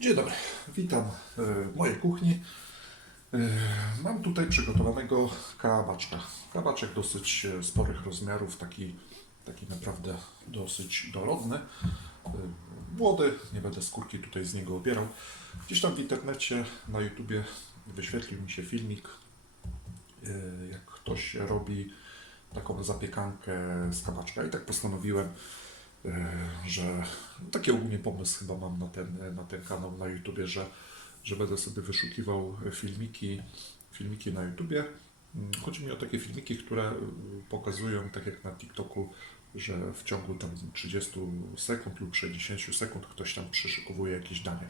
Dzień dobry, witam w mojej kuchni. E, Mam tutaj przygotowanego kabaczka. Kabaczek dosyć e, sporych rozmiarów, taki, taki naprawdę dosyć dorodny. E, Młody, nie będę skórki tutaj z niego obierał. Gdzieś tam w internecie, na YouTubie wyświetlił mi się filmik, e, jak ktoś robi taką zapiekankę z kabaczka i tak postanowiłem, że taki ogólnie pomysł chyba mam na ten, na ten kanał na YouTubie, że, że będę sobie wyszukiwał filmiki, filmiki na YouTubie. Mm, Chodzi mi o takie filmiki, które y, pokazują, tak jak na TikToku, że w ciągu tam 30 sekund lub 60 sekund ktoś tam przyszykowuje jakieś danie.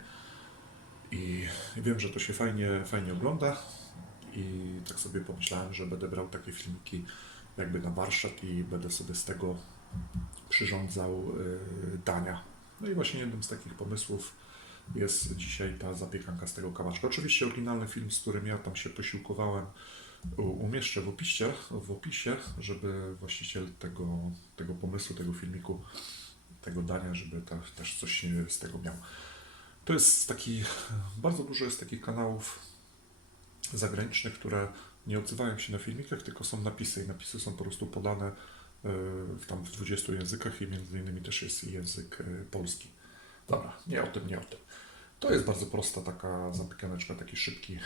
I wiem, że to się fajnie, fajnie ogląda i tak sobie pomyślałem, że będę brał takie filmiki jakby na warsztat i będę sobie z tego przyrządzał y, dania. No i właśnie jednym z takich pomysłów jest dzisiaj ta zapiekanka z tego kabaczka. Oczywiście oryginalny film, z którym ja tam się posiłkowałem, umieszczę w opisie, w opisie, żeby właściciel tego, tego pomysłu, tego filmiku, tego dania, żeby ta, też coś z tego miał. To jest taki, bardzo dużo jest takich kanałów zagranicznych, które nie odzywają się na filmikach, tylko są napisy i napisy są po prostu podane w tam w 20 językach i między innymi też jest język y, polski. Dobra, nie o tym, nie o tym. To jest bardzo prosta taka zapiekaneczka, taki szybki, y,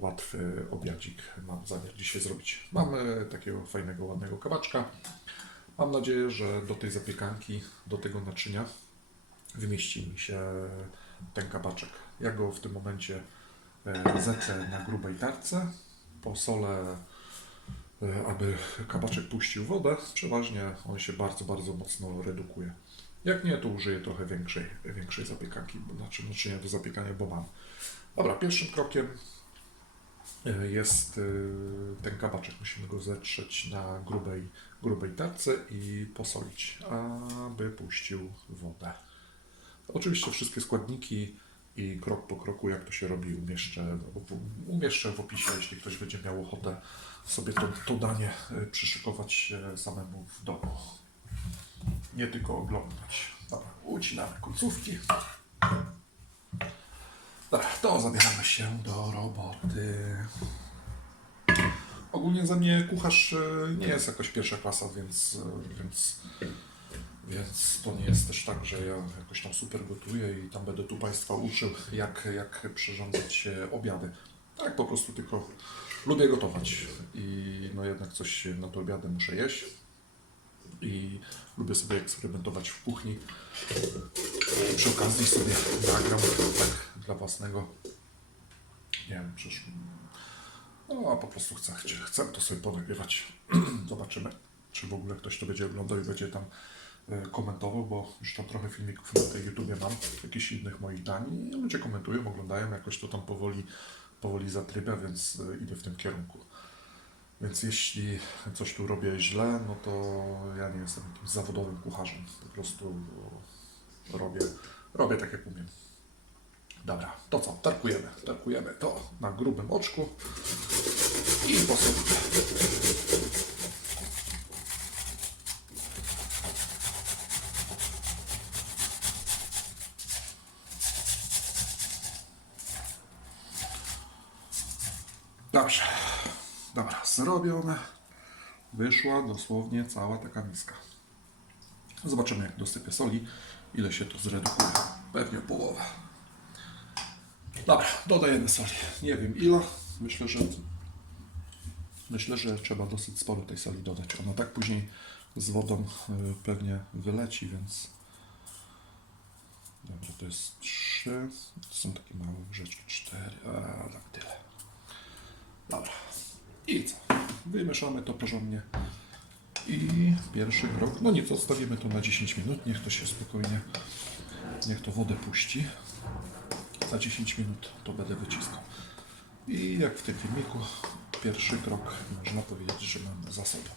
łatwy obiadzik mam zamiar dzisiaj zrobić. Mamy takiego fajnego, ładnego kabaczka. Mam nadzieję, że do tej zapiekanki, do tego naczynia wymieści mi się ten kabaczek. Ja go w tym momencie e, zetrę na grubej tarce, posolę, e, aby kabaczek puścił wodę. Przeważnie on się bardzo, bardzo mocno redukuje. Jak nie, to użyję trochę większej, większej zapiekanki, znaczy naczynia do zapiekania, bo mam. Dobra, pierwszym krokiem e, jest e, ten kabaczek. Musimy go zetrzeć na grubej, grubej tarce i posolić, aby puścił wodę. Oczywiście wszystkie składniki i krok po kroku, jak to się robi, umieszczę umieszczę w opisie, jeśli ktoś będzie miał ochotę sobie to, to danie y, przyszykować e, samemu w domu. Nie tylko oglądać. Dobra, ucinamy końcówki. Dobra, to zabieramy się do roboty. Ogólnie za mnie kucharz e, nie jest jakoś pierwsza klasa, więc, e, więc więc to nie jest też tak, że ja jakoś tam super gotuję i tam będę tu Państwa uczył, jak, jak przyrządzać obiady. Tak, po prostu tylko lubię gotować i no jednak coś na to obiady muszę jeść i lubię sobie eksperymentować w kuchni. Przy okazji sobie nagram tak dla własnego, nie wiem, przecież no a po prostu chcę, chcę, to sobie ponagrywać. Zobaczymy, czy w ogóle ktoś to będzie oglądał i będzie tam komentował, bo już tam trochę filmików na tej YouTubie mam, jakichś innych moich dań i ludzie komentują, oglądają, jakoś to tam powoli, powoli zatrybia, więc e, idę w tym kierunku. Więc jeśli coś tu robię źle, no to ja nie jestem jakimś zawodowym kucharzem. Po prostu robię, robię tak jak umiem. Dobra, to co? Tarkujemy. Tarkujemy to na grubym oczku i posolimy. Dobrze. Dobra, zrobione. Wyszła dosłownie cała taka miska. Zobaczymy, jak dosypię soli, ile się to zredukuje. Pewnie połowę. Dobra, dodajemy soli. Nie wiem ile. Myślę, że myślę, że trzeba dosyć sporo tej soli dodać. Ona tak później z wodą y, pewnie wyleci, więc dobra, to jest trzy. To są takie małe łyżeczki, cztery, a tak tyle. Dobra. I co? Wymieszamy to porządnie. I pierwszy krok, no nic, odstawimy to na 10 minut, niech to się spokojnie, niech to wodę puści. Za 10 minut to będę wyciskał. I jak w tym filmiku, pierwszy krok można powiedzieć, że mamy za sobą.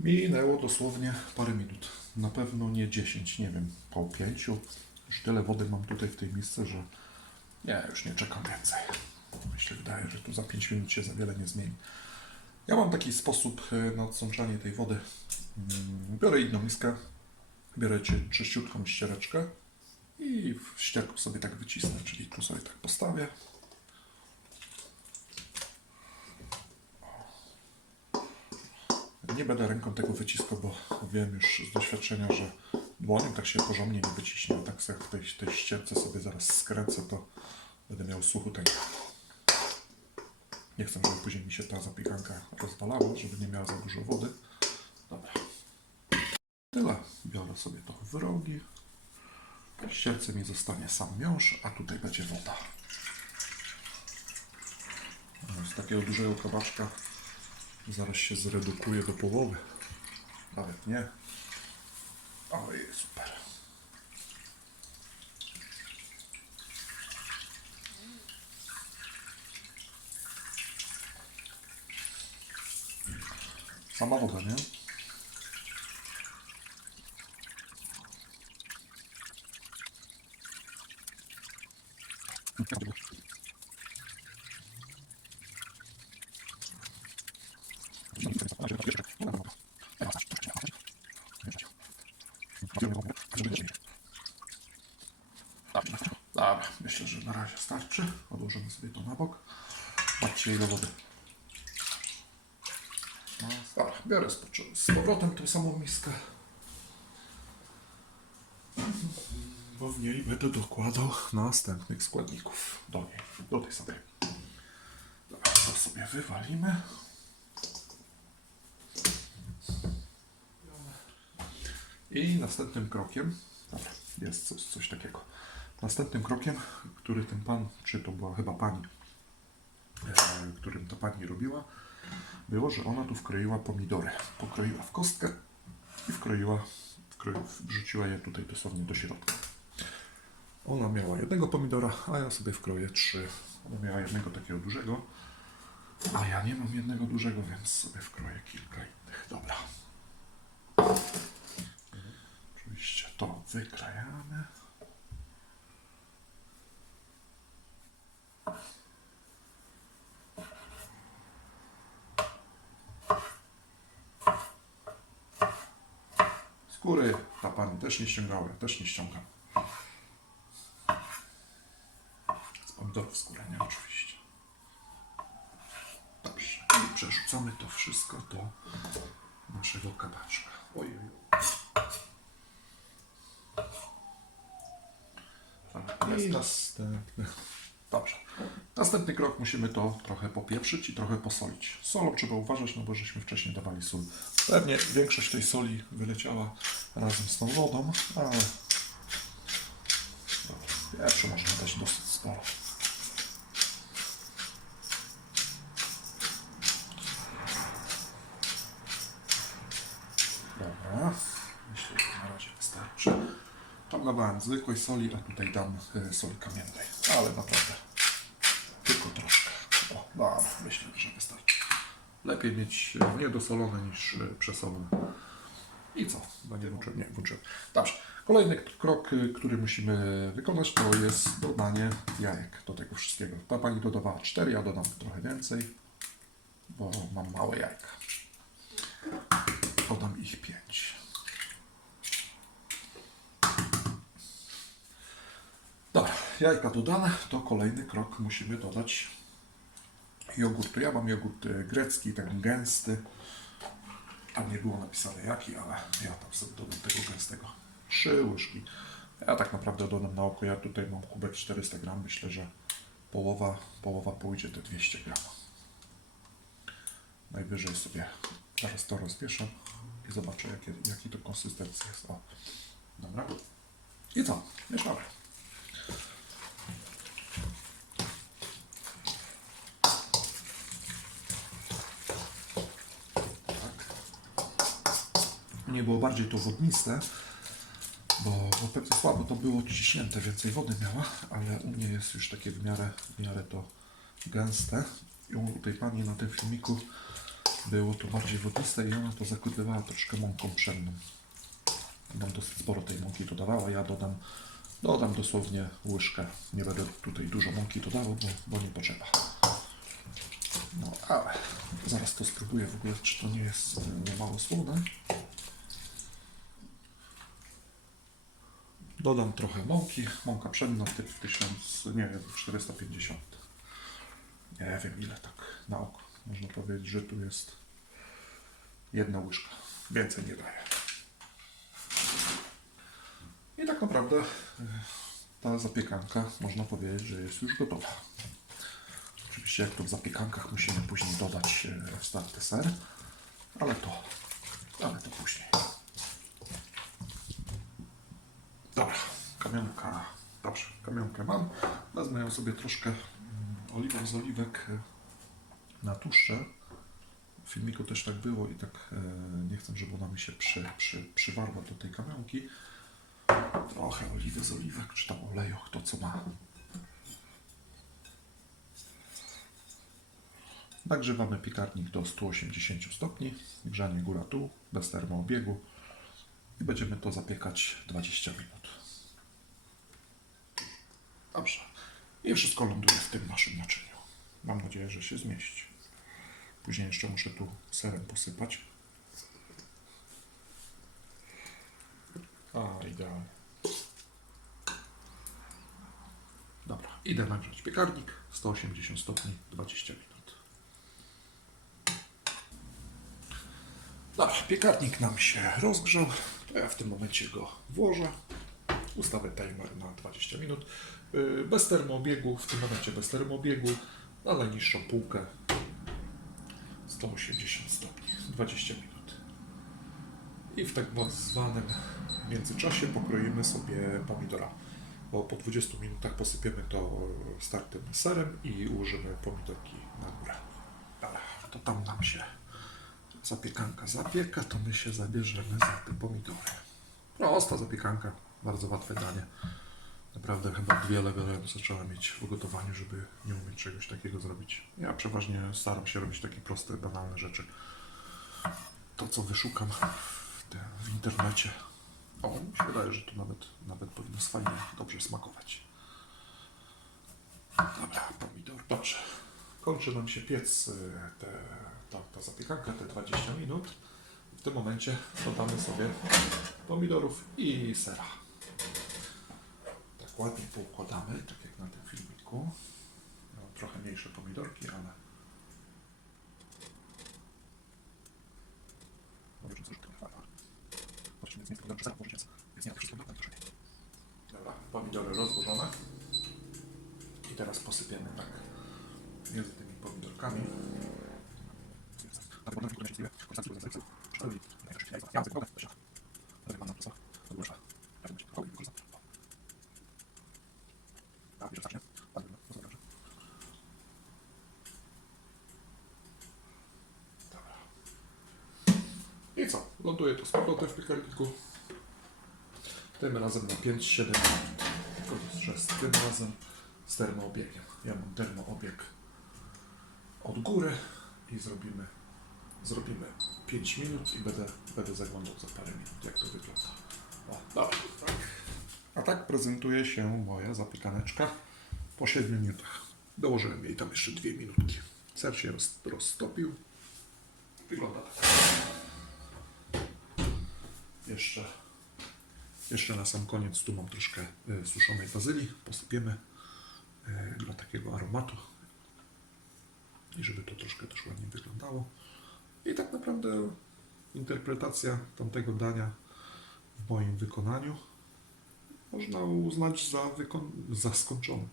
Minęło dosłownie parę minut. Na pewno nie 10, nie wiem, po 5. Już tyle wody mam tutaj w tej misce, że nie, już nie czekam więcej. Mi się wydaje, że tu za 5 minut się za wiele nie zmieni. Ja mam taki sposób y, na odsączanie tej wody. Mm, Biorę inną miskę, bierzecie czyściutką ściereczkę i w ścierku sobie tak wycisnę, czyli tu sobie tak postawię. Nie będę ręką tego wyciskał, bo wiem już z doświadczenia, że dłonią tak się porządnie nie wyciśnie. Tak sobie w tej, tej ścierce sobie zaraz skręcę, to będę miał suchuteńkę. Nie chcę, żeby później mi się ta zapiekanka rozwalała, żeby nie miała za dużo wody. Dobra. Tyle. Biorę sobie to w rogi. Ścierce mi zostanie sam miąższ, a tutaj będzie woda. Z takiego dużego kabaczka zaraz się zredukuje do połowy. Nawet nie. Ale jest super. Sama woda, nie? Dobra, myślę, że na razie starczy. Odłożymy sobie to na bok. Patrzcie ile wody. No, dobra, biorę z, z powrotem tą samą miskę. Bo w niej będę dokładał następnych składników do niej, do tej samej. Dobra, to sobie wywalimy. I następnym krokiem, dobra, jest coś, coś takiego. Następnym krokiem, który ten pan, czy to była chyba pani, e, którym ta pani robiła, było, że ona tu wkroiła pomidory. Pokroiła w kostkę i wkroiła, wkroi, wrzuciła je tutaj dosłownie do środka. Ona miała jednego pomidora, a ja sobie wkroję trzy. Ona miała jednego takiego dużego, a ja nie mam jednego dużego, więc sobie wkroję kilka innych. Dobra. Wykrajamy. Skóry ta pani też nie ściągała, ja też nie ściągam. Z pomidorów skórę nie oczywiście. Dobrze. I przerzucamy to wszystko do naszego kabaczka. I następny. Dobrze. Następny krok musimy to trochę popieprzyć i trochę posolić. Solą trzeba uważać, no bo żeśmy wcześniej dawali sól. Pewnie większość tej soli wyleciała razem z tą wodą, ale pieprzu można dać dosyć sporo. Dawałem zwykłej soli, a tutaj dam e, soli kamiennej. Ale naprawdę tylko troszkę. O, dobra, myślę, że wystarczy. Lepiej mieć e, niedosolone niż e, przesolone. I co? Chyba nie włączyłem. Nie, włączyłem. Dobrze. Kolejny krok, który musimy wykonać, to jest dodanie jajek do tego wszystkiego. Ta pani dodawała 4, ja dodam trochę więcej, bo mam małe jajka. Dodam ich 5. Dobra, jajka dodane, to kolejny krok musimy dodać jogurtu. Ja mam jogurt y, grecki, ten gęsty. Tam nie było napisane jaki, ale ja tam sobie dodam tego gęstego. Trzy łyżki. Ja tak naprawdę dodam na oko. Ja tutaj mam kubek 400 gram. Myślę, że połowa, połowa pójdzie te 200 gram. Najwyżej sobie zaraz to rozwieszam i zobaczę jakie, jaki to konsystencja jest. O, dobra. I co? Mieszamy. Nie było bardziej to wodniste, bo, bo pewnie słabo to było ciśnięte, więcej wody miała, ale u mnie jest już takie w miarę, w miarę to gęste. I u tej pani na tym filmiku było to bardziej wodniste i ona to zaklepywała troszkę mąką pszenną. Nam dosyć sporo tej mąki dodawała, ja dodam, dodam dosłownie łyżkę. Nie będę tutaj dużo mąki dodawał, bo, bo nie potrzeba. No ale zaraz to spróbuję w ogóle, czy to nie jest e, mało słone. Dodam trochę mąki. Mąka pszenna typ 1000, nie wiem, 450. Nie wiem ile tak na oko. Można powiedzieć, że tu jest jedna łyżka. Więcej nie daje. I tak naprawdę y, ta zapiekanka można powiedzieć, że jest już gotowa. Oczywiście jak to w zapiekankach musimy później dodać e, w starty ser, ale to, ale to później. Dobra, kamionka. Dobrze, kamionkę mam. Wezmę ją sobie troszkę mm, oliwą z oliwek e, na tłuszcze. W filmiku też tak było i tak e, nie chcę, żeby ona mi się przy, przy, przywarła do tej kamionki. Trochę oliwy z oliwek, czy tam oleju, kto co ma. Nagrzewamy piekarnik do 180 stopni, grzanie góra-dół, bez termoobiegu i będziemy to zapiekać 20 minut. Dobrze. I wszystko ląduje w tym naszym naczyniu. Mam nadzieję, że się zmieści. Później jeszcze muszę tu serem posypać. A, idealnie. Dobra, idę nagrzać piekarnik 180 stopni 20 minut. Dobra, piekarnik nam się rozgrzał. Ja w tym momencie go włożę. Ustawię timer na 20 minut. Yy, Bez termoobiegu, w tym momencie bez termoobiegu, na najniższą półkę 180 stopni, 20 minut. I w tak zwanym międzyczasie pokroimy sobie pomidora. Bo po 20 minutach posypiemy to startym serem i ułożymy pomidorki na górę. Dobra, to tam nam się zapiekanka zapieka, to my się zabierzemy za te pomidory. Prosta zapiekanka, bardzo łatwe danie. Naprawdę chyba dwie levele zacząłem mieć w ugotowaniu, żeby nie umieć czegoś takiego zrobić. Ja przeważnie staram się robić takie proste, banalne rzeczy. To, co wyszukam w, te, w internecie. O, mi się wydaje, że to nawet, nawet powinno fajnie, dobrze smakować. Dobra, pomidor. Dobrze. Kończy nam się piec y, te, ta, ta zapiekanka, te 20 minut. W tym momencie dodamy sobie pomidorów i sera. Tak ładnie poukładamy, tak jak na tym filmiku. No, trochę mniejsze pomidorki, ale... Dobra, pomidory rozłożone. I teraz posypiemy tak między tymi pomidorkami. Dobra. I co? Ląduje to z powrotem w piekarniku. Tym razem na 5-7 minut. Tylko, tym razem z termoobiegiem. Ja mam termoobieg od góry i zrobimy, zrobimy 5 minut i będę, będę zaglądał za parę minut, jak to wygląda. O, dobra. A tak prezentuje się moja zapiekaneczka po 7 minutach. Dołożyłem jej tam jeszcze 2 minutki. Ser się roz, roztopił. Wygląda tak. Jeszcze, jeszcze na sam koniec tu mam troszkę y, suszonej bazylii. Posypiemy y, dla takiego aromatu i żeby to troszkę też ładnie wyglądało. I tak naprawdę interpretacja tamtego dania w moim wykonaniu można uznać za, za skończone.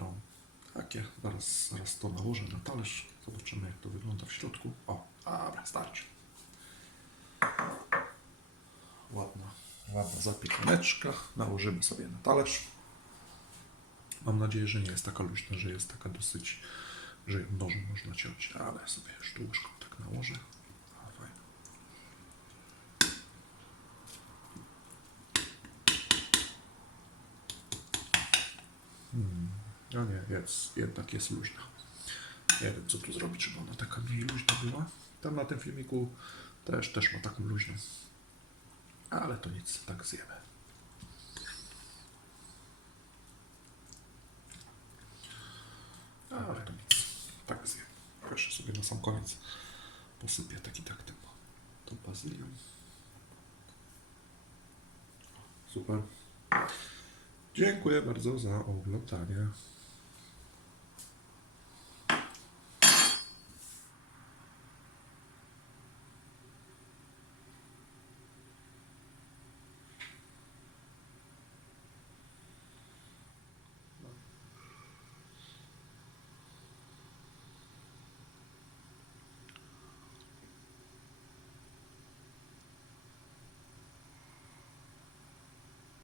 No, takie. Zaraz, zaraz to nałożę na talerz. Zobaczymy, jak to wygląda w środku. O, dobra, starczy. Ładna, ładna zapiekaneczka. Nałożymy sobie na talerz. Mam nadzieję, że nie jest taka luźna, że jest taka dosyć, że ją nożem można ciąć, ale sobie tu łyżką tak nałożę. A. Hmm, no nie, jest, jednak jest luźna. Nie wiem, co tu zrobić, żeby ona taka mniej luźna była. Tam na tym filmiku też, też ma taką luźną. Ale to nic, tak zjemy. Ale to nic. Tak zjem. Jeszcze sobie na sam koniec posypię tak i tak tym, tą bazylią. Super. Dziękuję bardzo za oglądanie.